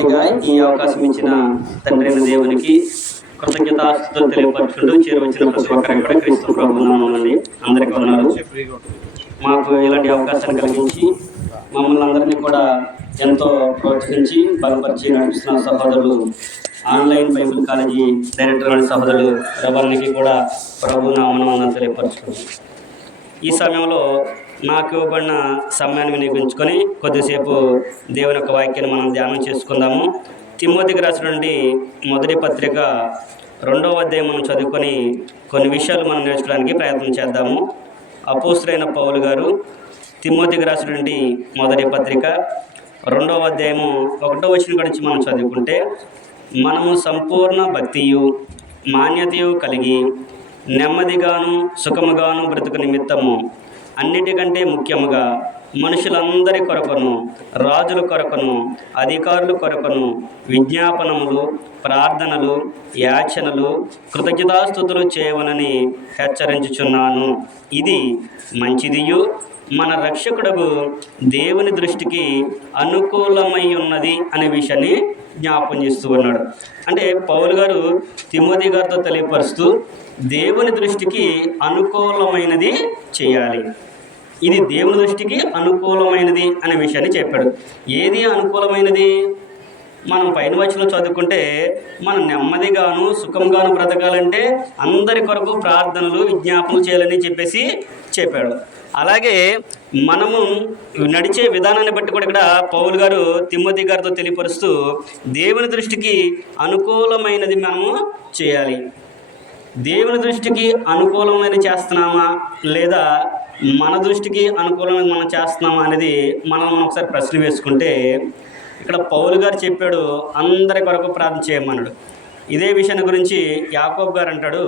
మొట్టమొదటిగా ఈ అవకాశం ఇచ్చిన తండ్రి అయిన దేవునికి కృతజ్ఞతాస్తుతులు తెలియపరచుకుంటూ చేరువచ్చిన ప్రతి ఒక్కరికి కూడా క్రీస్తు ప్రభుత్వం అందరికీ ఉన్నారు మాకు ఇలాంటి అవకాశాన్ని కలిగించి మమ్మల్ని అందరినీ కూడా ఎంతో ప్రోత్సహించి బలపరిచి నడిపిస్తున్న సహోదరులు ఆన్లైన్ బైబిల్ కాలేజీ డైరెక్టర్ అయిన సహోదరులు రవానికి కూడా ప్రభు నామనం తెలియపరచుకుంటాం ఈ సమయంలో నాకు ఇవ్వబడిన సమయాన్ని వినియోగించుకొని కొద్దిసేపు దేవుని యొక్క వాక్యాన్ని మనం ధ్యానం చేసుకుందాము. తిమ్మోతికి రాసినటువంటి మొదటి పత్రిక రెండవ అధ్యాయం మనం చదువుకొని కొన్ని విషయాలు మనం నేర్చుకోవడానికి ప్రయత్నం చేద్దాము. అపోస్తులైన పౌలు గారు తిమ్మోతికి రాసినటువంటి మొదటి పత్రిక రెండవ అధ్యాయము ఒకటో వచ్చిన గురించి మనం చదువుకుంటే మనము సంపూర్ణ భక్తియు మాన్యతయు కలిగి నెమ్మదిగాను సుఖముగాను బ్రతుకు నిమిత్తము. అన్నిటికంటే ముఖ్యముగా మనుషులందరి కొరకును రాజుల కొరకును అధికారుల కొరకును విజ్ఞాపనములు ప్రార్థనలు యాచనలు కృతజ్ఞతాస్థుతులు చేయవనని హెచ్చరించుచున్నాను. ఇది మంచిదియు మన రక్షకుడకు దేవుని దృష్టికి అనుకూలమై ఉన్నది అనే విషయాన్ని జ్ఞాపం చేస్తూ ఉన్నాడు. అంటే పౌలు గారు తిమ్మది గారితో తెలియపరుస్తూ దేవుని దృష్టికి అనుకూలమైనది చేయాలి. ఇది దేవుని దృష్టికి అనుకూలమైనది అనే విషయాన్ని చెప్పాడు. ఏది అనుకూలమైనది? మనం పైన వచ్చిన చదువుకుంటే మనం నెమ్మదిగాను సుఖంగాను బ్రతకాలంటే అందరి కొరకు ప్రార్థనలు విజ్ఞాపనలు చేయాలని చెప్పేసి చెప్పాడు. అలాగే మనము నడిచే విధానాన్ని బట్టి కూడా ఇక్కడ పౌలు గారు తిమ్మతి గారితో తెలియపరుస్తూ దేవుని దృష్టికి అనుకూలమైనది మనము చేయాలి. దేవుని దృష్టికి అనుకూలమైన చేస్తున్నామా? లేదా మన దృష్టికి అనుకూలమైన మనం చేస్తున్నామా అనేది మనం మనం ఒకసారి ప్రశ్న వేసుకుంటే ఇక్కడ పౌలు గారు చెప్పాడు అందరి కొరకు ప్రార్థన చేయమన్నాడు. ఇదే విషయాన్ని గురించి యాకోబ్ గారు అంటాడు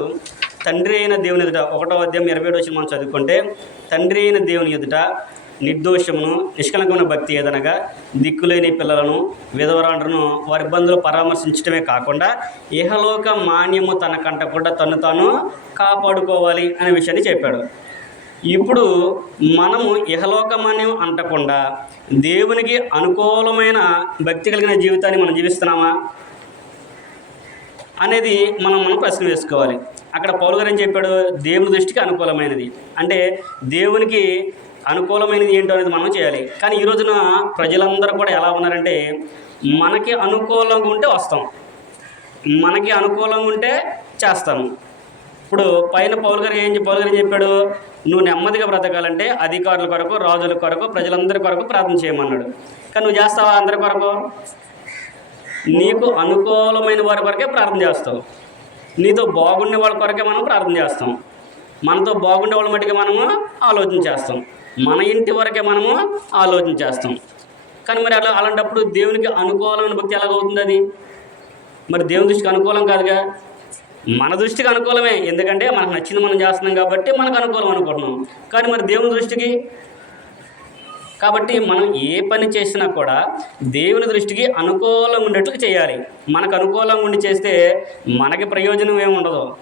తండ్రి అయిన దేవుని ఎదుట ఒకటో అధ్యాయం ఇరవై ఏడు వచ్చిన మనం చదువుకుంటే తండ్రి అయిన దేవుని ఎదుట నిర్దోషమును నిష్కలంకమైన భక్తి ఏదనగా దిక్కులేని పిల్లలను విధవరాండ్రను వారి ఇబ్బందులు పరామర్శించడమే కాకుండా ఇహలోక మాన్యము తన కూడా తను తాను కాపాడుకోవాలి అనే విషయాన్ని చెప్పాడు. ఇప్పుడు మనము ఇహలోకమని అంటకుండా దేవునికి అనుకూలమైన భక్తి కలిగిన జీవితాన్ని మనం జీవిస్తున్నామా అనేది మనం మనం ప్రశ్న వేసుకోవాలి. అక్కడ పౌలు గారు ఏం చెప్పాడు? దేవుని దృష్టికి అనుకూలమైనది. అంటే దేవునికి అనుకూలమైనది ఏంటో అనేది మనం చేయాలి. కానీ ఈ రోజున ప్రజలందరూ కూడా ఎలా ఉన్నారంటే మనకి అనుకూలంగా ఉంటే వస్తాం. మనకి అనుకూలంగా ఉంటే చేస్తాము. ఇప్పుడు పైన పౌల్ గారు ఏం పౌల్ గారు ఏం చెప్పాడు? నువ్వు నెమ్మదిగా బ్రతకాలంటే అధికారుల కొరకు రాజుల కొరకు ప్రజలందరి కొరకు ప్రార్థన చేయమన్నాడు. కానీ నువ్వు చేస్తావా అందరి కొరకు? నీకు అనుకూలమైన వారి కొరకే ప్రార్థన చేస్తావు నీతో బాగుండే వాళ్ళ కొరకే మనం ప్రార్థన చేస్తాం. మనతో బాగుండే వాళ్ళ మటుకే మనము ఆలోచన చేస్తాం. మన ఇంటి వరకే మనము ఆలోచన చేస్తాం. కానీ మరి అలా అలాంటప్పుడు దేవునికి అనుకూలమైన భక్తి ఎలాగవుతుంది అది? మరి దేవుని దృష్టికి అనుకూలం కాదుగా? మన దృష్టికి అనుకూలమే. ఎందుకంటే మనకు నచ్చింది మనం చేస్తున్నాం కాబట్టి మనకు అనుకూలం అనుకుంటున్నాం. కానీ మరి దేవుని దృష్టికి కాబట్టి మనం ఏ పని చేసినా కూడా దేవుని దృష్టికి అనుకూలంగా ఉండేట్లు చేయాలి. మనకు అనుకూలంగా ఉండి చేస్తే మనకి ప్రయోజనం ఏమి ఉండదు.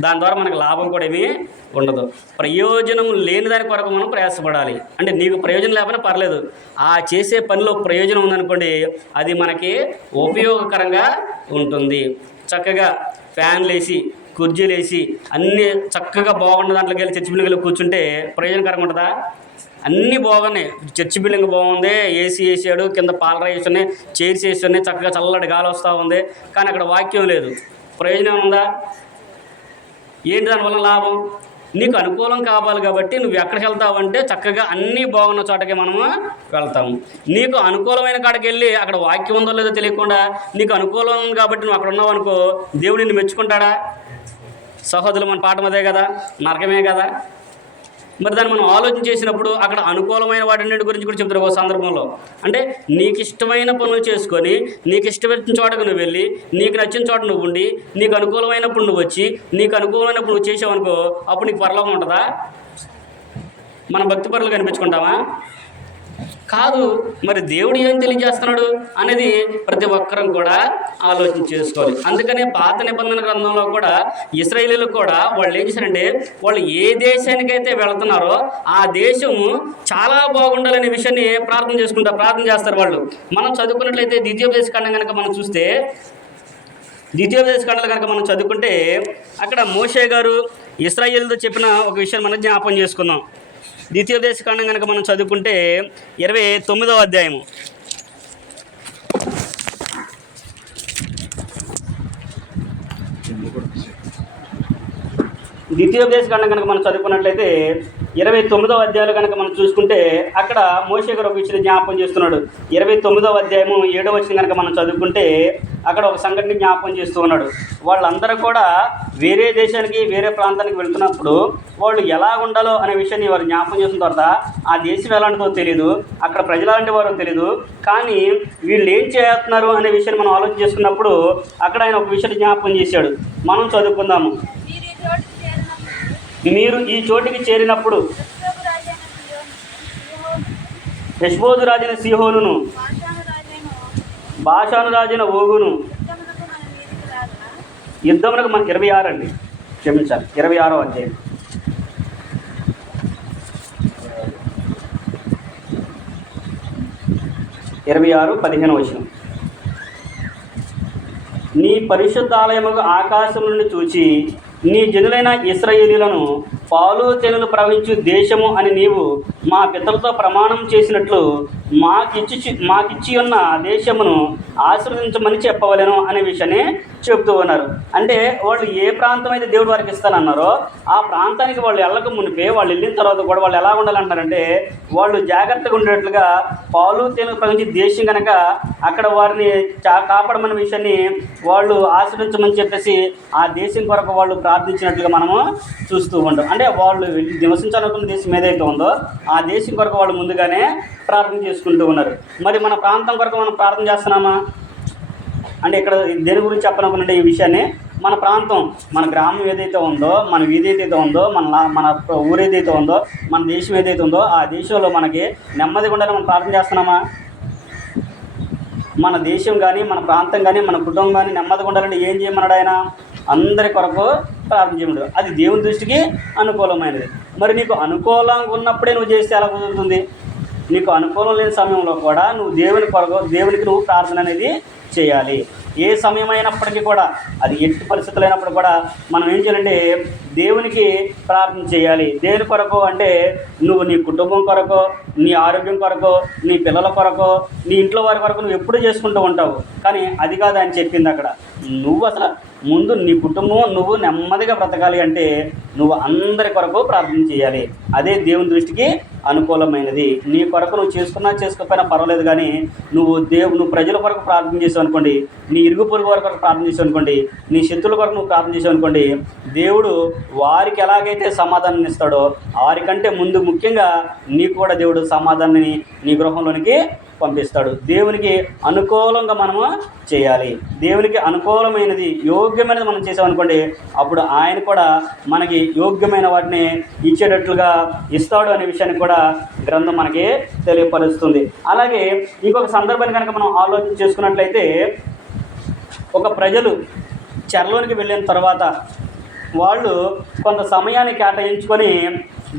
దాని ద్వారా మనకు లాభం కూడా ఏమీ ఉండదు. ప్రయోజనం లేని దాని కొరకు మనం ప్రయాసపడాలి. అంటే నీకు ప్రయోజనం లేకపోయినా పర్లేదు. ఆ చేసే పనిలో ప్రయోజనం ఉందనుకోండి అది మనకి ఉపయోగకరంగా ఉంటుంది. చక్కగా ఫ్యాన్లు వేసి కుర్చీలు వేసి అన్నీ చక్కగా బాగున్న దాంట్లోకి వెళ్ళి చర్చి బిల్డింగ్లో కూర్చుంటే ప్రయోజనకరంగా ఉంటుందా? అన్నీ బాగున్నాయి. చర్చి బిల్డింగ్ బాగుంది ఏసీ వేసాడు కింద పాలరా వేసున్నాయి చైర్స్ వేసున్నాయి చక్కగా చల్లటి గాలి వస్తూ ఉంది. కానీ అక్కడ వాక్యం లేదు. ప్రయోజనం ఉందా? ఏంటి దానివల్ల లాభం? నీకు అనుకూలం కావాలి కాబట్టి నువ్వు ఎక్కడికి వెళ్తావు అంటే చక్కగా అన్నీ బాగున్న చోటకి మనము వెళ్తాము నీకు అనుకూలమైన కాడికి వెళ్ళి అక్కడ వాక్యం ఉందో లేదో తెలియకుండా నీకు అనుకూలం కాబట్టి నువ్వు అక్కడ ఉన్నావు అనుకో దేవుడు నిన్ను మెచ్చుకుంటాడా? సహోదరులు మన పాఠం అదే కదా నరకమే కదా? మరి దాన్ని మనం ఆలోచన చేసినప్పుడు అక్కడ అనుకూలమైన వాటన్నిటి గురించి కూడా చెప్తారు ఒక సందర్భంలో. అంటే నీకు ఇష్టమైన పనులు చేసుకొని నీకు ఇష్టమైన చోటకు నువ్వు వెళ్ళి నీకు నచ్చిన చోట నువ్వు ఉండి నీకు అనుకూలమైనప్పుడు నువ్వు వచ్చి నీకు అనుకూలమైనప్పుడు నువ్వు చేసావు అనుకో అప్పుడు నీకు పరలోకం ఉంటుందా? మన భక్తి పనులు కనిపించుకుంటామా? కాదు మరి దేవుడు ఏం తెలియజేస్తున్నాడు అనేది ప్రతి ఒక్కరం కూడా ఆలోచన చేసుకోవాలి. అందుకనే పాత నిబంధన గ్రంథంలో కూడా ఇస్రాయేలీలు కూడా వాళ్ళు ఏం చేశారంటే వాళ్ళు ఏ దేశానికైతే వెళుతున్నారో ఆ దేశం చాలా బాగుండాలనే విషయాన్ని ప్రార్థన చేసుకుంటారు ప్రార్థన చేస్తారు వాళ్ళు. మనం చదువుకున్నట్లయితే ద్వితీయోపదేశ ఖండం కనుక మనం చూస్తే ద్వితీయోపదేశ ఖండాలు కనుక మనం చదువుకుంటే అక్కడ మోషే గారు ఇస్రాయేల్తో చెప్పిన ఒక విషయాన్ని మనం జ్ఞాపం చేసుకుందాం. ద్వితీయోపదేశ కాండం కనుక మనం చదువుకుంటే ఇరవై తొమ్మిదవ అధ్యాయము. ద్వితీయోపదేశ కాండం కనుక మనం చదువుకున్నట్లయితే ఇరవై తొమ్మిదవ అధ్యాయాలు కనుక మనం చూసుకుంటే అక్కడ మోసే గారు ఒక విషయం జ్ఞాపకం చేస్తున్నాడు. ఇరవై తొమ్మిదవ అధ్యాయము ఏడవ వచ్చిన కనుక మనం చదువుకుంటే అక్కడ ఒక సంఘటన జ్ఞాపకం చేస్తూ ఉన్నాడు. వాళ్ళందరూ కూడా వేరే దేశానికి వేరే ప్రాంతానికి వెళ్తున్నప్పుడు వాళ్ళు ఎలా ఉండాలో అనే విషయాన్ని వారు జ్ఞాపకం చేసిన తర్వాత ఆ దేశం ఎలాంటిదో తెలియదు అక్కడ ప్రజలు వారో తెలియదు కానీ వీళ్ళు ఏం చేస్తున్నారు అనే విషయాన్ని మనం ఆలోచన చేసుకున్నప్పుడు అక్కడ ఆయన ఒక విషయం జ్ఞాపకం చేశాడు. మనం చదువుకుందాము. మీరు ఈ చోటికి చేరినప్పుడు మీరు రాజైన యశ్బోధు రాజైన సిహోనును బాషాను భాషాను రాజైన ఓగును యుద్ధములకు మన మనకి ఇరవై ఆరు అండి. క్షమించాలి ఇరవై ఆరో అధ్యాయం. ఇరవై ఆరు పదిహేను వచ్చిన నీ పరిశుద్ధాలయముకు ఆకాశం నుండి చూచి నీ జనులైన ఇస్రాయేలీలను పాలు తెనులు ప్రవహించు దేశము అని నీవు మా పితలతో ప్రమాణం చేసినట్లు మాకిచ్చి మాకిచ్చి ఉన్న దేశమును ఆశీర్వదించమని చెప్పవలను అనే విషయాన్ని చెబుతూ ఉన్నారు. అంటే వాళ్ళు ఏ ప్రాంతం అయితే దేవుడు వారికి ఇస్తానన్నారో ఆ ప్రాంతానికి వాళ్ళు వెళ్ళక మునిపే వాళ్ళు వెళ్ళిన తర్వాత కూడా వాళ్ళు ఎలా ఉండాలంటారంటే వాళ్ళు జాగ్రత్తగా ఉండేట్లుగా పాలు తేనె ప్రకటించి దేశం కనుక అక్కడ వారిని చా కాపాడమనే విషయాన్ని వాళ్ళు ఆశ్రయించమని చెప్పేసి ఆ దేశం కొరకు వాళ్ళు ప్రార్థించినట్లుగా మనము చూస్తూ ఉంటాం. అంటే వాళ్ళు నివసించాలనుకున్న దేశం ఏదైతే ఉందో ఆ దేశం కొరకు వాళ్ళు ముందుగానే ప్రార్థన చేసుకుంటూ ఉన్నారు. మరి మన ప్రాంతం కొరకు మనం ప్రార్థన చేస్తున్నామా? అంటే ఇక్కడ దేని గురించి చెప్పాలనుకున్నట్టే ఈ విషయాన్ని మన ప్రాంతం మన గ్రామం ఏదైతే ఉందో మన వీధి ఏదైతే ఉందో మన మన ఊరు ఏదైతే ఉందో మన దేశం ఏదైతే ఉందో ఆ దేశంలో మనకి నెమ్మదిగా ఉండాలని మనం ప్రార్థన చేస్తున్నామా? మన దేశం కానీ మన ప్రాంతం కానీ మన కుటుంబం కానీ నెమ్మదిగా ఉండాలంటే ఏం చేయమన్నాడు ఆయన? అందరి కొరకు ప్రార్థన చేయమన్నాడు. అది దేవుని దృష్టికి అనుకూలమైనది. మరి నీకు అనుకూలంగా ఉన్నప్పుడే నువ్వు చేస్తే ఎలా కుదురుతుంది? నీకు అనుకూలం లేని సమయంలో కూడా నువ్వు దేవుని కొరకు దేవునికి నువ్వు ప్రార్థన అనేది చేయాలి. ఏ సమయం అయినప్పటికీ కూడా అది ఎట్టి పరిస్థితులు అయినప్పుడు కూడా మనం ఏం చేయాలంటే దేవునికి ప్రార్థన చేయాలి. దేని కొరకు అంటే నువ్వు నీ కుటుంబం కొరకు నీ ఆరోగ్యం కొరకు నీ పిల్లల కొరకు నీ ఇంట్లో వారి కొరకు నువ్వు ఎప్పుడు చేసుకుంటూ ఉంటావు. కానీ అది కాదు అని చెప్పింది అక్కడ. నువ్వు అసలు ముందు నీ కుటుంబం నువ్వు నెమ్మదిగా బ్రతకాలి అంటే నువ్వు అందరి కొరకు ప్రార్థన చేయాలి. అదే దేవుని దృష్టికి అనుకూలమైనది. నీ కొరకు నువ్వు చేసుకున్నా చేసుకోకపోయినా పర్వాలేదు కానీ నువ్వు దేవు నువ్వు ప్రజల కొరకు ప్రార్థన చేసావు అనుకోండి నీ ఇరుగు పొరుగు వారి కొరకు ప్రార్థన చేసావు అనుకోండి నీ శత్రుల కొరకు నువ్వు ప్రార్థన చేసావు అనుకోండి దేవుడు వారికి ఎలాగైతే సమాధానం ఇస్తాడో వారికంటే ముందు ముఖ్యంగా నీకు కూడా దేవుడు సమాధానాన్ని నీ గృహంలోనికి పంపిస్తాడు. దేవునికి అనుకూలంగా మనము చేయాలి. దేవునికి అనుకూలమైనది యోగ్యమైనది మనం చేసామనుకోండి అప్పుడు ఆయన కూడా మనకి యోగ్యమైన వాటిని ఇచ్చేటట్లుగా ఇస్తాడు అనే విషయాన్ని కూడా గ్రంథం మనకి తెలియపరుస్తుంది. అలాగే ఇంకొక సందర్భాన్ని కనుక మనం ఆలోచన చేసుకున్నట్లయితే ఒక ప్రజలు చెరలోనికి వెళ్ళిన తర్వాత వాళ్ళు కొంత సమయాన్ని కేటాయించుకొని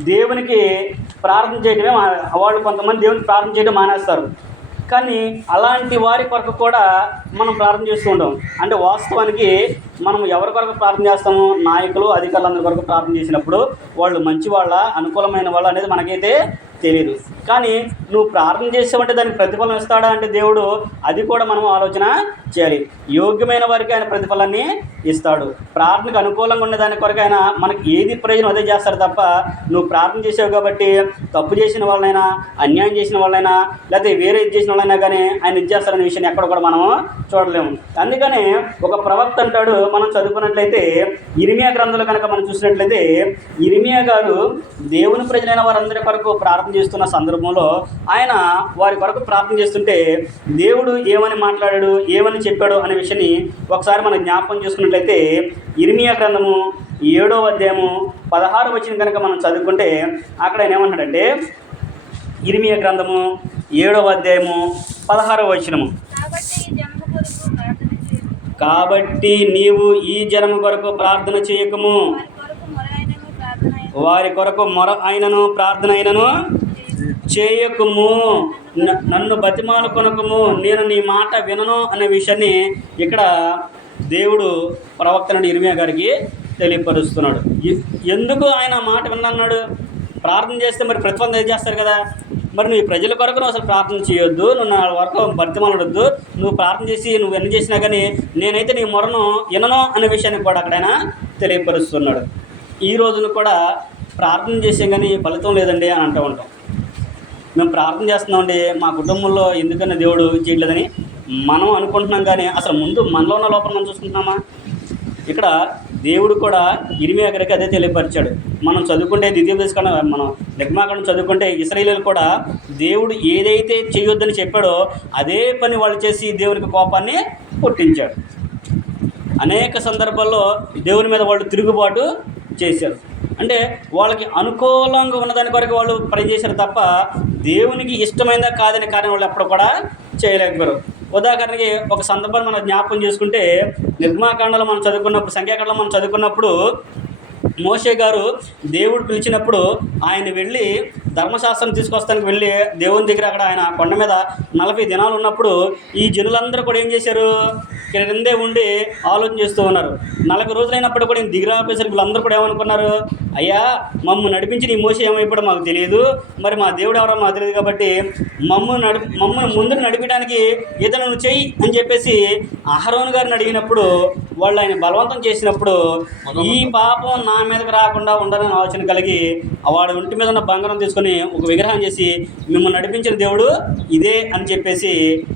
దేవునికి ప్రార్థన చేయడమే మా- వాళ్ళు కొంతమంది దేవునికి ప్రార్థన చేయడం మానేస్తారు. కానీ అలాంటి వారి కొరకు కూడా మనం ప్రార్థన చేస్తూ ఉంటాం అంటే వాస్తవానికి మనం ఎవరి కొరకు ప్రార్థన చేస్తాము నాయకులు అధికారులందరి కొరకు ప్రార్థన చేసినప్పుడు వాళ్ళు మంచి వాళ్ళ అనుకూలమైన వాళ్ళు అనేది మనకైతే తెలియదు కానీ నువ్వు ప్రార్థన చేసావంటే దానికి ప్రతిఫలం ఇస్తాడా అంటే దేవుడు అది కూడా మనం ఆలోచన చేయాలి. యోగ్యమైన వారికి ఆయన ప్రతిఫలాన్ని ఇస్తాడు. ప్రార్థనకు అనుకూలంగా ఉన్న దాని కొరకు ఆయన మనకి ఏది ప్రయోజనం అదే చేస్తాడు తప్ప నువ్వు ప్రార్థన చేసావు కాబట్టి తప్పు చేసిన వాళ్ళైనా అన్యాయం చేసిన వాళ్ళైనా లేకపోతే వేరే ఇది చేసిన వాళ్ళైనా కానీ ఆయన ఇది చేస్తారనే విషయాన్ని ఎక్కడ కూడా మనము చూడలేము. అందుకనే ఒక ప్రవక్త అంటాడు మనం చదువుకున్నట్లయితే ఇరిమియా గ్రంథంలో కనుక మనం చూసినట్లయితే ఇరిమియా గారు దేవుని ప్రజలైన వారందరి కొరకు ప్రార్థన చేస్తున్న సందర్భంలో ఆయన వారి కొరకు ప్రార్థన చేస్తుంటే దేవుడు ఏమని మాట్లాడాడు ఏమని చెప్పాడు అనే విషయాన్ని ఒకసారి మనం జ్ఞాపకం చేసుకున్నట్లయితే ఇరిమియా గ్రంథము ఏడవ అధ్యాయము పదహారు వచ్చిన కనుక మనం చదువుకుంటే అక్కడ ఆయన ఏమంటాడంటే ఇరిమియా గ్రంథము ఏడవ అధ్యాయము పదహారవ వచనము కాబట్టి ఈ జన్మ కొరకు ప్రార్థన చేయము కాబట్టి నీవు ఈ జనము కొరకు ప్రార్థన చేయకము. వారి కొరకు మొర అయినను ప్రార్థన అయినను చేయకుము. చేయకము నన్ను బతిమాలు కొనకము. నేను నీ మాట వినను అనే విషయాన్ని ఇక్కడ దేవుడు ప్రవక్తనుడు ఇరిమియా గారికి తెలియపరుస్తున్నాడు. ఎందుకు ఆయన మాట విన్నన్నాడు? ప్రార్థన చేస్తే మరి ప్రతిఫలం చేస్తారు కదా. మరి నువ్వు ప్రజల కొరకు నువ్వు అసలు ప్రార్థన చేయొద్దు నువ్వు నా వరకు బతిమాలడొద్దు నువ్వు ప్రార్థన చేసి నువ్వు ఎన్ని చేసినా కానీ నేనైతే నీ మొరను వినను అనే విషయాన్ని కూడా అక్కడైనా తెలియపరుస్తున్నాడు. ఈ రోజున కూడా ప్రార్థన చేసాం కానీ ఫలితం లేదండి అని అంటూ ఉంటాం. మేము ప్రార్థన చేస్తున్నామండి మా కుటుంబంలో ఎందుకన్నా దేవుడు చేయట్లేదని మనం అనుకుంటున్నాం కానీ అసలు ముందు మనలో ఉన్న లోపల మనం చూసుకుంటున్నామా? ఇక్కడ దేవుడు కూడా ఇరిమి అక్కడికి అదే తెలియపరిచాడు. మనం చదువుకుంటే ద్వితీయోపదేశకాండ మనం నిర్మాకాండం చదువుకుంటే ఇస్రాయేలీలు కూడా దేవుడు ఏదైతే చేయొద్దని చెప్పాడో అదే పని వాళ్ళు చేసి దేవునికి కోపాన్ని పుట్టించాడు. అనేక సందర్భాల్లో దేవుని మీద వాళ్ళు తిరుగుబాటు చేశారు. అంటే వాళ్ళకి అనుకూలంగా ఉన్నదాని కొరకు వాళ్ళు పనిచేశారు తప్ప దేవునికి ఇష్టమైందా కాదని కార్యం వాళ్ళు ఎప్పుడు కూడా చేయలేకపోయారు. ఉదాహరణకి ఒక సందర్భాన్ని మనం జ్ఞాపకం చేసుకుంటే నిర్మాకాండలో మనం చదువుకున్నప్పుడు సంఖ్యాకాండలో మనం చదువుకున్నప్పుడు మోషే గారు దేవుడు పిలిచినప్పుడు ఆయన వెళ్ళి ధర్మశాస్త్రం తీసుకొస్తానికి వెళ్ళి దేవుని దగ్గర అక్కడ ఆయన కొండ మీద నలభై దినాలు ఉన్నప్పుడు ఈ జనులందరూ కూడా ఏం చేశారు? క్రిందే ఉండి ఆలోచన చేస్తూ ఉన్నారు. నలభై రోజులైనప్పుడు కూడా దిగిరాపేసరికి వీళ్ళందరూ కూడా ఏమనుకున్నారు? అయ్యా మమ్ము నడిపించిన ఈ మోస ఏమైపోయాడో మాకు తెలియదు. మరి మా దేవుడు ఎవరో మాకు తెలియదు కాబట్టి మమ్ము నడి మమ్మల్ని ముందుకు నడిపించడానికి ఏదైనా నువ్వు చెయ్యి అని చెప్పేసి అహరోన్ గారిని అడిగినప్పుడు వాళ్ళు ఆయన బలవంతం చేసినప్పుడు ఈ పాపం నా మీదకి రాకుండా ఉండాలని ఆలోచన కలిగి వాడి ఒంటి మీద ఉన్న బంగారం తీసుకొని ఒక విగ్రహం చేసి మిమ్మల్ని నడిపించిన దేవుడు ఇదే అని చెప్పేసి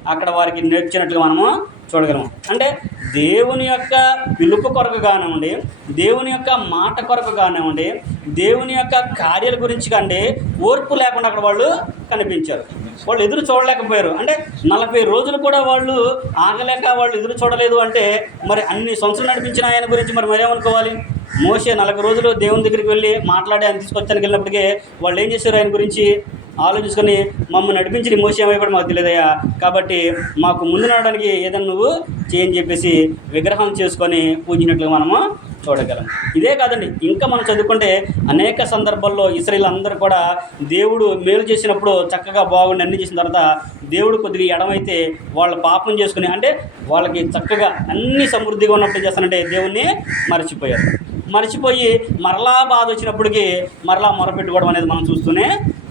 అక్కడ వారికి నేర్చినట్లు మనము చూడగలము. అంటే దేవుని యొక్క పిలుపు కొరకు కానివ్వండి దేవుని యొక్క మాట కొరకు కానివ్వండి దేవుని యొక్క కార్యాల గురించి కానీ ఓర్పు లేకుండా అక్కడ వాళ్ళు కనిపించారు. వాళ్ళు ఎదురు చూడలేకపోయారు. అంటే నలభై రోజులు కూడా వాళ్ళు ఆగలేక వాళ్ళు ఎదురు చూడలేదు అంటే మరి అన్ని సంవత్సరాలు నడిపించిన ఆయన గురించి మరి మరేమనుకోవాలి? మోసే నలభై రోజులు దేవుని దగ్గరికి వెళ్ళి మాట్లాడి ఆయన తీసుకొచ్చానికి వెళ్ళినప్పటికీ వాళ్ళు ఏం చేశారు ఆయన గురించి ఆలోచించుకొని మమ్మల్ని నడిపించిన నీ మోసం ఏమైపోయి మాకు తెలియదయ్యా. కాబట్టి మాకు ముందు నడడానికి ఏదైనా నువ్వు చేయని చెప్పేసి విగ్రహం చేసుకొని పూజినట్లు మనము చూడగలం. ఇదే కాదండి ఇంకా మనం చదువుకుంటే అనేక సందర్భాల్లో ఇస్రాయిల్ అందరూ కూడా దేవుడు మేలు చేసినప్పుడు చక్కగా బాగుండి అన్ని చేసిన తర్వాత దేవుడు కొద్దిగా ఎడమైతే వాళ్ళ పాపం చేసుకుని అంటే వాళ్ళకి చక్కగా అన్ని సమృద్ధిగా ఉన్నప్పుడు చేస్తానంటే దేవుణ్ణి మర్చిపోయారు. మర్చిపోయి మరలా బాధ వచ్చినప్పటికీ మరలా మొరపెట్టుకోవడం అనేది మనం చూస్తూనే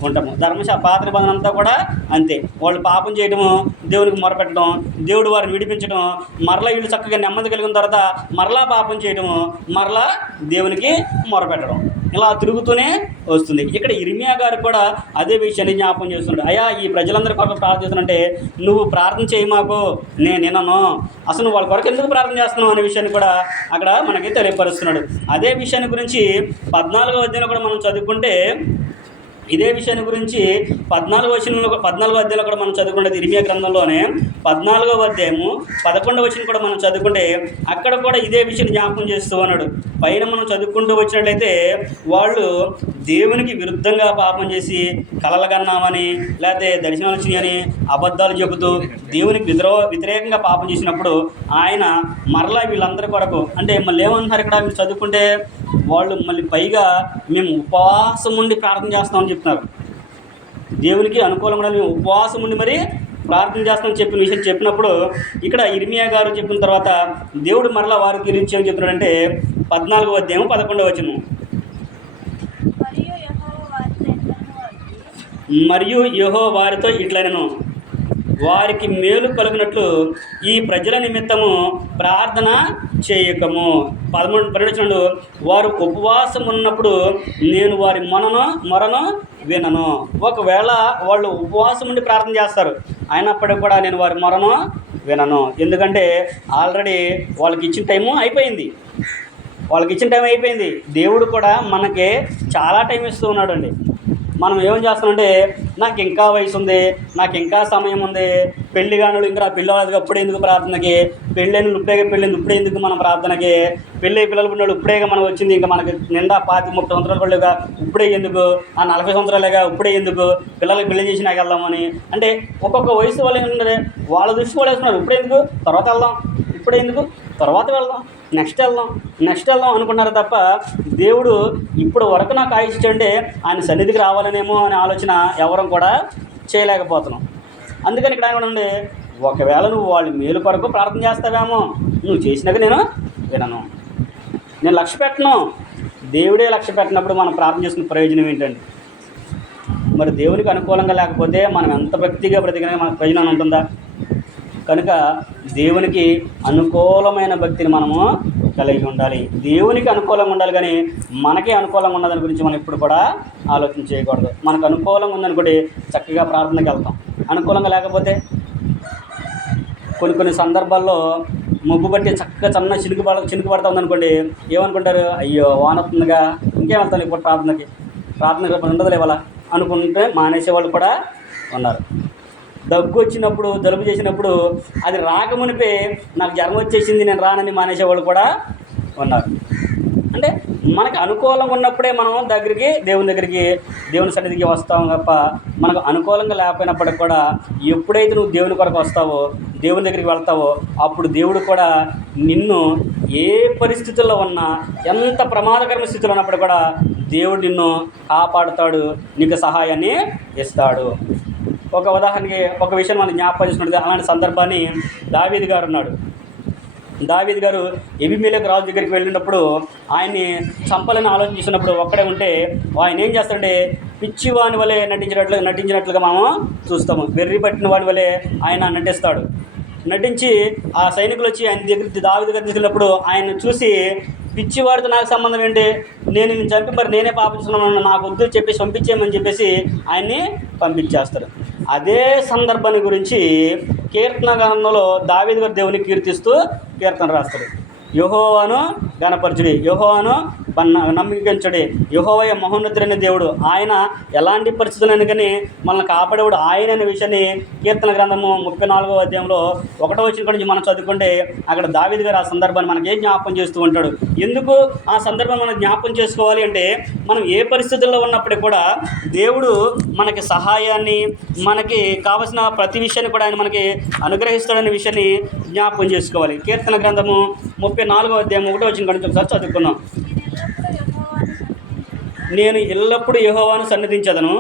ఉంటాము ధర్మశా పాత నిబంధన కూడా అంతే. వాళ్ళు పాపం చేయడము దేవునికి మొరపెట్టడం దేవుడు వారిని విడిపించడం మరలా వీళ్ళు చక్కగా నెమ్మది కలిగిన తర్వాత మరలా పాపం చేయడము మరలా దేవునికి మొరపెట్టడం. ఇలా తిరుగుతూనే వస్తుంది. ఇక్కడ ఇర్మియా గారు కూడా అదే విషయాన్ని జ్ఞాపకం చేస్తున్నాడు అయా ఈ ప్రజలందరి కొరకు ప్రార్థిస్తుంటే నువ్వు ప్రార్థన చేయి మాకు నేను వినను. అసలు నువ్వు వాళ్ళ కొరకు ఎందుకు ప్రార్థన చేస్తున్నావు? అనే విషయాన్ని కూడా అక్కడ మనకి తెలియపరుస్తున్నాడు. అదే విషయాన్ని గురించి పద్నాలుగో అధ్యాయంలో కూడా మనం చదువుకుంటే ఇదే విషయాన్ని గురించి పద్నాలుగో వచనంలో పద్నాలుగో అధ్యాయంలో కూడా మనం చదువుకున్నది ఇరిమియా గ్రంథంలోనే. పద్నాలుగో అధ్యాయము పదకొండవ వచనం కూడా మనం చదువుకుంటే అక్కడ కూడా ఇదే విషయం జ్ఞాపకం చేస్తూ ఉన్నాడు. పైన మనం చదువుకుంటూ వచ్చినట్లయితే వాళ్ళు దేవునికి విరుద్ధంగా పాపం చేసి కలలగన్నామని లేకపోతే దర్శనాలు వచ్చినాయని అబద్ధాలు చెబుతూ దేవునికి విద్రో వ్యతిరేకంగా పాపం చేసినప్పుడు ఆయన మరలా వీళ్ళందరి కొరకు అంటే మళ్ళీ ఏమంటున్నారు ఇక్కడ మీరు చదువుకుంటే వాళ్ళు మళ్ళీ పైగా మేము ఉపవాసం ఉండి ప్రార్థన చేస్తామని చెప్తున్నారు. దేవునికి అనుకూలంగా మేము ఉపవాసం ఉండి మరి ప్రార్థన చేస్తామని చెప్పిన విషయం చెప్పినప్పుడు ఇక్కడ ఇర్మియా గారు చెప్పిన తర్వాత దేవుడు మరలా వారికి గురించి ఏం చెప్తున్నాడంటే పద్నాలుగో అధ్యాయం పదకొండవ వచనం. మరియు వారితో మరియు యహో వారితో ఇట్లనను. వారికి మేలు కలుగునట్లు ఈ ప్రజల నిమిత్తము ప్రార్థన చేయకము. పదమూడు పన్నెండు వారు ఉపవాసం ఉన్నప్పుడు నేను వారి మొనను మొరను వినను. ఒకవేళ వాళ్ళు ఉపవాసం ఉండి ప్రార్థన చేస్తారు అయినప్పటికీ కూడా నేను వారి మరణం వినను. ఎందుకంటే ఆల్రెడీ వాళ్ళకి ఇచ్చిన టైము అయిపోయింది. వాళ్ళకి ఇచ్చిన టైం అయిపోయింది. దేవుడు కూడా మనకి చాలా టైం ఇస్తూ ఉన్నాడు అండి మనం ఏం చేస్తామంటే నాకు ఇంకా వయసు ఉంది నాకు ఇంకా సమయం ఉంది పెళ్ళి కానుడు ఇంకా పిల్లవాళ్ళకి అప్పుడే ఎందుకు ప్రార్థనకి? పెళ్ళైన ఇప్పుడే పెళ్ళింది ఇప్పుడే ఎందుకు మనం ప్రార్థనకి? పెళ్ళి పిల్లలు పుట్టిన ఇప్పుడే మనం వచ్చింది ఇంకా మనకి నిండా పాతి ముప్పై సంవత్సరాలు పడలేగా ఇప్పుడే ఎందుకు? ఆ నలభై సంవత్సరాలుగా ఇప్పుడే ఎందుకు? పిల్లలకి పెళ్ళి చేసి నాకు వెళ్దామని అంటే ఒక్కొక్క వయసు వాళ్ళు ఏంటంటే వాళ్ళ దృష్టి వాళ్ళు వేస్తున్నారు ఇప్పుడే ఎందుకు? తర్వాత వెళ్దాం. ఇప్పుడే ఎందుకు? తర్వాత వెళ్దాం. నెక్స్ట్ వెళ్దాం నెక్స్ట్ వెళ్దాం అనుకున్నారు తప్ప దేవుడు ఇప్పుడు వరకు నాకు ఆయుష్ ఆయన సన్నిధికి రావాలనేమో అనే ఆలోచన ఎవరం కూడా చేయలేకపోతున్నాం. అందుకని ఇక్కడ ఏమనండి ఒకవేళ నువ్వు వాళ్ళ మేలు కొరకు ప్రార్థన చేస్తావేమో నువ్వు చేసినాక నేను వినను. నేను లక్ష్య పెట్టను. దేవుడే లక్ష్య పెట్టినప్పుడు మనం ప్రార్థన చేసుకునే ప్రయోజనం ఏంటండి? మరి దేవునికి అనుకూలంగా లేకపోతే మనం ఎంత భక్తిగా బ్రతికినా మనకు ప్రయోజనం ఉంటుందా? కనుక దేవునికి అనుకూలమైన భక్తిని మనము కలిగి ఉండాలి. దేవునికి అనుకూలంగా ఉండాలి కానీ మనకే అనుకూలంగా ఉన్నదాని గురించి మనం ఇప్పుడు కూడా ఆలోచన చేయకూడదు. మనకు అనుకూలంగా ఉందనుకోండి చక్కగా ప్రార్థనకి వెళ్తాం. అనుకూలంగా లేకపోతే కొన్ని కొన్ని సందర్భాల్లో ముగ్గు బట్టి చక్కగా చిన్న చినుకు పడ చినుకు పడతా ఉందనుకోండి ఏమనుకుంటారు? అయ్యో వానొస్తుందిగా ఇంకేం వెళ్తాను ఇప్పుడు ప్రార్థనకి? ప్రార్థన ఉండదు లేవాలా? అనుకుంటే మానేసే వాళ్ళు కూడా ఉన్నారు. దగ్గు వచ్చినప్పుడు జలుబు చేసినప్పుడు అది రాకమునిపే నాకు జ్వరం వచ్చేసింది నేను రానని మానేసేవాళ్ళు కూడా ఉన్నారు. అంటే మనకు అనుకూలంగా ఉన్నప్పుడే మనం దగ్గరికి దేవుని దగ్గరికి దేవుని సన్నిధికి వస్తాం తప్ప మనకు అనుకూలంగా లేకపోయినప్పటికి కూడా ఎప్పుడైతే నువ్వు దేవుని కొరకు వస్తావో దేవుని దగ్గరికి వెళ్తావో అప్పుడు దేవుడు కూడా నిన్ను ఏ పరిస్థితుల్లో ఉన్నా ఎంత ప్రమాదకరమైన స్థితిలో ఉన్నప్పుడు కూడా దేవుడు నిన్ను కాపాడుతాడు నీకు సహాయాన్ని ఇస్తాడు. ఒక ఉదాహరణకి ఒక విషయం మనం జ్ఞాపకం చేసుకుంటే అలాంటి సందర్భాన్ని దావీద్ గారు ఉన్నాడు. దావీద్ గారు ఎబిమేలకు రాజు దగ్గరికి వెళ్ళినప్పుడు ఆయన్ని చంపాలని ఆలోచించినప్పుడు ఒక్కడే ఉంటే ఆయన ఏం చేస్తాడంటే పిచ్చివాని వలె నటించినట్లు నటించినట్లుగా మనము చూస్తాము. వెర్రి పట్టిన వాడి వలె ఆయన నటిస్తాడు. నటించి ఆ సైనికులు వచ్చి ఆయన దగ్గర దావీద్ దగ్గర తీసుకున్నప్పుడు ఆయన చూసి పిచ్చివాడితో నాకు సంబంధం ఏంటి? నేను చంపి మరి నేనే పాపించుకున్నాను నాకు వద్దు చెప్పేసి పంపించేయమని చెప్పేసి ఆయన్ని పంపించేస్తారు. అదే సందర్భాన్ని గురించి కీర్తన గణంలో దావేది గారు దేవుని కీర్తిస్తూ కీర్తన రాస్తాడు. యహోవాను గణపరచుడి యహోవాను నమ్మికించుడి యహోవయ మహోన్నతుడైన దేవుడు. ఆయన ఎలాంటి పరిస్థితులైనా కానీ మనల్ని కాపాడేవాడు ఆయన అనే విషయాన్ని కీర్తన గ్రంథము ముప్పై నాలుగో అధ్యాయంలో ఒకటో వచ్చిన నుంచి మనం చదువుకుంటే అక్కడ దావిద్ గారు ఆ సందర్భాన్ని మనకి జ్ఞాపకం చేస్తూ ఉంటాడు. ఎందుకు ఆ సందర్భం మనం జ్ఞాపకం చేసుకోవాలి అంటే మనం ఏ పరిస్థితుల్లో ఉన్నప్పటికీ కూడా దేవుడు మనకి సహాయాన్ని మనకి కావలసిన ప్రతి విషయాన్ని కూడా ఆయన మనకి అనుగ్రహిస్తాడనే విషయాన్ని జ్ఞాపకం చేసుకోవాలి. కీర్తన గ్రంథము ముప్పై నాలుగో అధ్యాయం ఒకటో వచ్చిన కనుక ఒకసారి చదువుకున్నాం నేను ఎల్లప్పుడూ యెహోవాను సన్నిధించదను.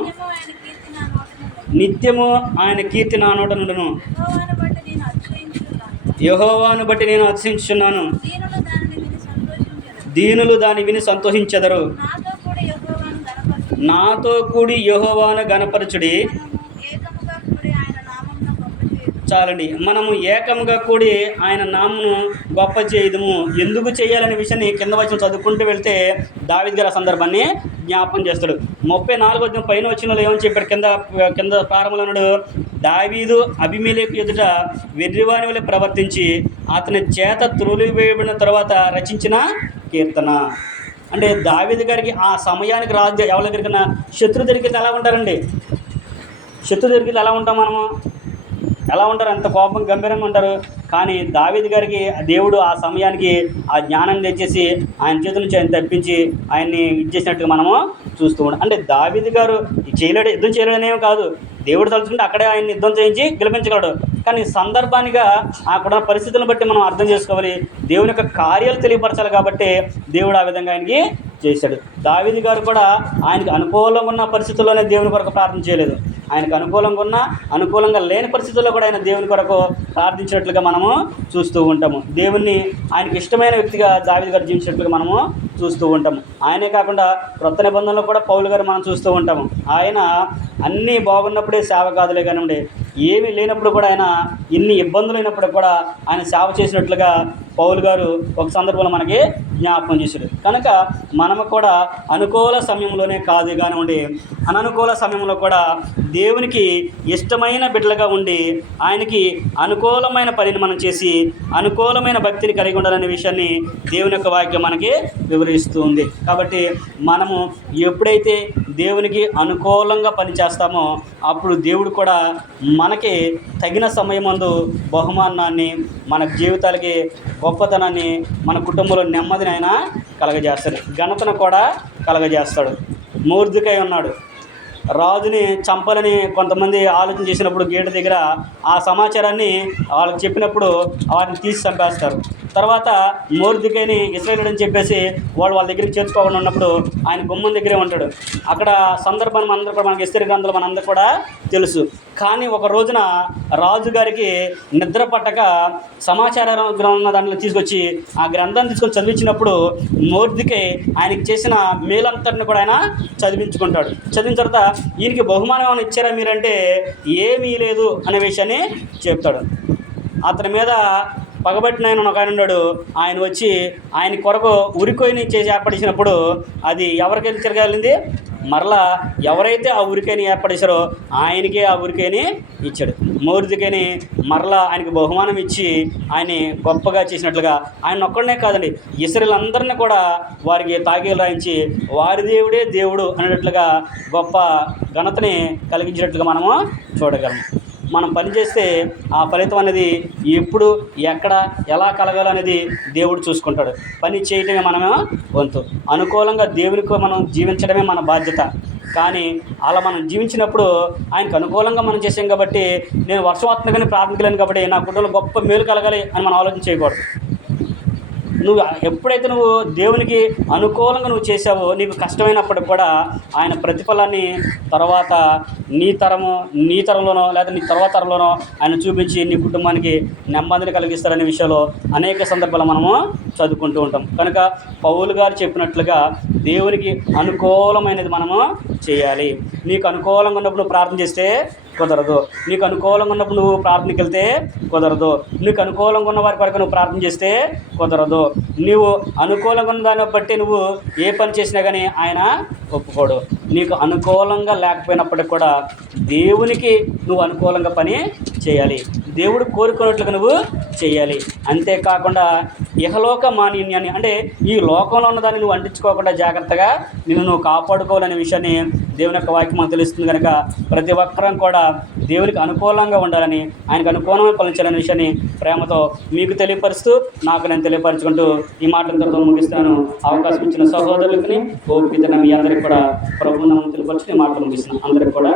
నిత్యము ఆయన కీర్తి నా నోట నుండును. యెహోవాను బట్టి నేను అతిశయించుచున్నాను యహోవాను బట్టి నేను అతిశయించుచున్నాను దీనులు దాని విని సంతోషించెదరు. నాతో కూడా యెహోవాను నాతో కూడి యహోవాను గనపరచు గనపరచుడి మనము ఏకముగా కూడి ఆయన నామమున గొప్ప చేయుదుము. చాలండి మనము ఏకంగా కూడి ఆయన నామను గొప్ప చేయదము. ఎందుకు చేయాలనే విషయాన్ని కింద వచ్చిన చదువుకుంటూ వెళ్తే దావిద్ గారి ఆ సందర్భాన్ని జ్ఞాపకం చేస్తాడు. ముప్పై నాలుగో పైన వచ్చిన వాళ్ళు ఏమని చెప్పాడు? కింద కింద ప్రారంభంలో ఉన్నాడు. దావీదు అభిమేలేకు ఎదుట వెర్రివాని వల్ల ప్రవర్తించి అతని చేత త్రులివేయబడిన తర్వాత రచించిన కీర్తన. అంటే దావీదు గారికి ఆ సమయానికి రాజు ఎవరి దగ్గరికైనా శత్రు దొరికితే ఎలా ఉంటారండి? శత్రు దొరికితే ఎలా ఉంటాం మనము? ఎలా ఉంటారు? అంత కోపం గంభీరంగా ఉంటారు. కానీ దావిద్ గారికి దేవుడు ఆ సమయానికి ఆ జ్ఞానం తెచ్చేసి ఆయన చేతుల నుంచి ఆయన తప్పించి ఆయన్ని ఇచ్చేసినట్టుగా మనము చూస్తూ ఉంటాం అంటే దావిద్ గారు చేయలేడు యుద్ధం చేయలేడనేమి కాదు. దేవుడు తలుచుకుంటే అక్కడే ఆయన యుద్ధం చేయించి గెలిపించగలడు. కానీ సందర్భానిగా అక్కడ పరిస్థితులను బట్టి మనం అర్థం చేసుకోవాలి. దేవుని యొక్క కార్యాలు తెలియపరచాలి కాబట్టి దేవుడు ఆ విధంగా ఆయనకి చేశాడు. దావీది గారు కూడా ఆయనకు అనుకూలంగా ఉన్న పరిస్థితుల్లోనే దేవుని కొరకు ప్రార్థన చేయలేదు. ఆయనకు అనుకూలంగా ఉన్న అనుకూలంగా లేని పరిస్థితుల్లో కూడా ఆయన దేవుని కొరకు ప్రార్థించినట్లుగా మనము చూస్తూ ఉంటాము. దేవుణ్ణి ఆయనకి ఇష్టమైన వ్యక్తిగా దావీదు గారు జీవించినట్లుగా మనము చూస్తూ ఉంటాము. ఆయనే కాకుండా క్రొత్త నిబంధనలో కూడా పౌలు గారు మనం చూస్తూ ఉంటాము. ఆయన అన్నీ బాగున్నప్పుడే సేవ కాదులే కానివ్వండి ఏమీ లేనప్పుడు కూడా ఆయన ఇన్ని ఇబ్బందులు అయినప్పుడు కూడా ఆయన సేవ చేసినట్లుగా పౌలు గారు ఒక సందర్భంలో మనకి జ్ఞాపకం చేశాడు. కనుక మనము కూడా అనుకూల సమయంలోనే కాదు కానివ్వండి అననుకూల సమయంలో కూడా దేవునికి ఇష్టమైన బిడ్డలుగా ఉండి ఆయనకి అనుకూలమైన పనిని మనం చేసి అనుకూలమైన భక్తిని కలిగి ఉండాలనే విషయాన్ని దేవుని యొక్క వాక్యం మనకి వివరిస్తుంది. కాబట్టి మనము ఎప్పుడైతే దేవునికి అనుకూలంగా పనిచేస్తామో అప్పుడు దేవుడు కూడా మనకి తగిన సమయమందు బహుమానాన్ని మన జీవితాలకి గొప్పతనాన్ని మన కుటుంబంలో నెమ్మదిని ఆయన కలగజేస్తాడు. ఘనతను కూడా కలగజేస్తాడు. మూర్ధికై ఉన్నాడు. రాజుని చంపాలని కొంతమంది ఆలోచన చేసినప్పుడు గేటు దగ్గర ఆ సమాచారాన్ని వాళ్ళకి చెప్పినప్పుడు వారిని తీసి చంపేస్తారు. తర్వాత మోర్దికైని ఇస్రాయలుడు అని చెప్పేసి వాడు వాళ్ళ దగ్గరికి చేర్చుకోకుండా ఉన్నప్పుడు ఆయన గుమ్మం దగ్గరే ఉంటాడు. అక్కడ సందర్భం మనందరూ కూడా మనకి ఇస్త్రీ గ్రంథాలు మనందరూ కూడా తెలుసు. కానీ ఒక రోజున రాజుగారికి నిద్ర పట్టక సమాచారం గ్రంథం దాంట్లో తీసుకొచ్చి ఆ గ్రంథాన్ని తీసుకొని చదివించినప్పుడు మోర్దికే ఆయనకి చేసిన మేలంతటిని కూడా ఆయన చదివించుకుంటాడు. చదివిన తర్వాత ఈయనకి బహుమానం ఏమైనా ఇచ్చారా మీరంటే ఏమీ లేదు అనే విషయాన్ని చెప్తాడు. అతని మీద పగబట్టిన ఆయన ఒక ఆయన ఉన్నాడు. ఆయన వచ్చి ఆయన కొరకు ఉరికోయిని చేసి ఏర్పడిచినప్పుడు అది ఎవరికి తిరగలింది? మరలా ఎవరైతే ఆ ఉరికైని ఏర్పడేశారో ఆయనకే ఆ ఉరికైని ఇచ్చాడు. మోరుదికని మరలా ఆయనకి బహుమానం ఇచ్చి ఆయన గొప్పగా చేసినట్లుగా ఆయన ఒక్కడనే కాదండి ఇసరులందరినీ కూడా వారికి తాగేలు రాయించి వారి దేవుడే దేవుడు అనేటట్లుగా గొప్ప ఘనతని కలిగించినట్లుగా మనము చూడగలం. మనం పని చేస్తే ఆ ఫలితం అనేది ఎప్పుడు ఎక్కడ ఎలా కలగాలనేది దేవుడు చూసుకుంటాడు. పని చేయటమే మనమే వంతు. అనుకూలంగా దేవునికి మనం జీవించడమే మన బాధ్యత. కానీ అలా మనం జీవించినప్పుడు ఆయనకు అనుకూలంగా మనం చేసాం కాబట్టి నేను వర్షవాత్మకని ప్రార్థించలేను కాబట్టి నా కుటుంబంలో గొప్ప మేలు కలగాలి అని మనం ఆలోచన చేయకూడదు. నువ్వు ఎప్పుడైతే నువ్వు దేవునికి అనుకూలంగా నువ్వు చేసావో నీకు కష్టమైనప్పటికి కూడా ఆయన ప్రతిఫలాన్ని తర్వాత నీ తరము నీ తరంలోనో లేదా నీ తర్వాత తరంలోనో ఆయన చూపించి నీ కుటుంబానికి నెమ్మదిని కలిగిస్తారనే విషయంలో అనేక సందర్భాలు మనము చదువుకుంటూ ఉంటాం. కనుక పౌలు గారు చెప్పినట్లుగా దేవునికి అనుకూలమైనది మనము చేయాలి. నీకు అనుకూలంగా ఉన్నప్పుడు ప్రార్థన చేస్తే కుదరదు. నీకు అనుకూలంగా ఉన్నప్పుడు నువ్వు ప్రార్థనకి వెళ్తే కుదరదు. నీకు అనుకూలంగా ఉన్న వారి కొరకు నువ్వు ప్రార్థన చేస్తే కుదరదు. నీవు అనుకూలంగా ఉన్న దాన్ని బట్టి నువ్వు ఏ పని చేసినా కానీ ఆయన ఒప్పుకోడు. నీకు అనుకూలంగా లేకపోయినప్పటికి కూడా దేవునికి నువ్వు అనుకూలంగా పని చేయాలి. దేవుడు కోరుకున్నట్లుగా నువ్వు చేయాలి. అంతేకాకుండా ఇహలోక మానిన్యాన్ని అంటే ఈ లోకంలో ఉన్నదాన్ని నువ్వు అంటించుకోకుండా జాగ్రత్తగా నిన్ను నువ్వు కాపాడుకోవాలనే విషయాన్ని దేవుని యొక్క వాక్యం తెలుస్తుంది కనుక ప్రతి ఒక్కరం కూడా దేవునికి అనుకూలంగా ఉండాలని ఆయనకు అనుకూలమైన పలించాలనే విషయాన్ని ప్రేమతో మీకు తెలియపరుస్తూ నాకు నేను తెలియపరచుకుంటూ ఈ మాటల తర్వాత ముగిస్తాను అవకాశం ఇచ్చిన సహోదరులకి ఓపిక మీ అందరికీ కూడా ప్రభు నామం నేను ఈ ముగిస్తున్నాను అందరికి కూడా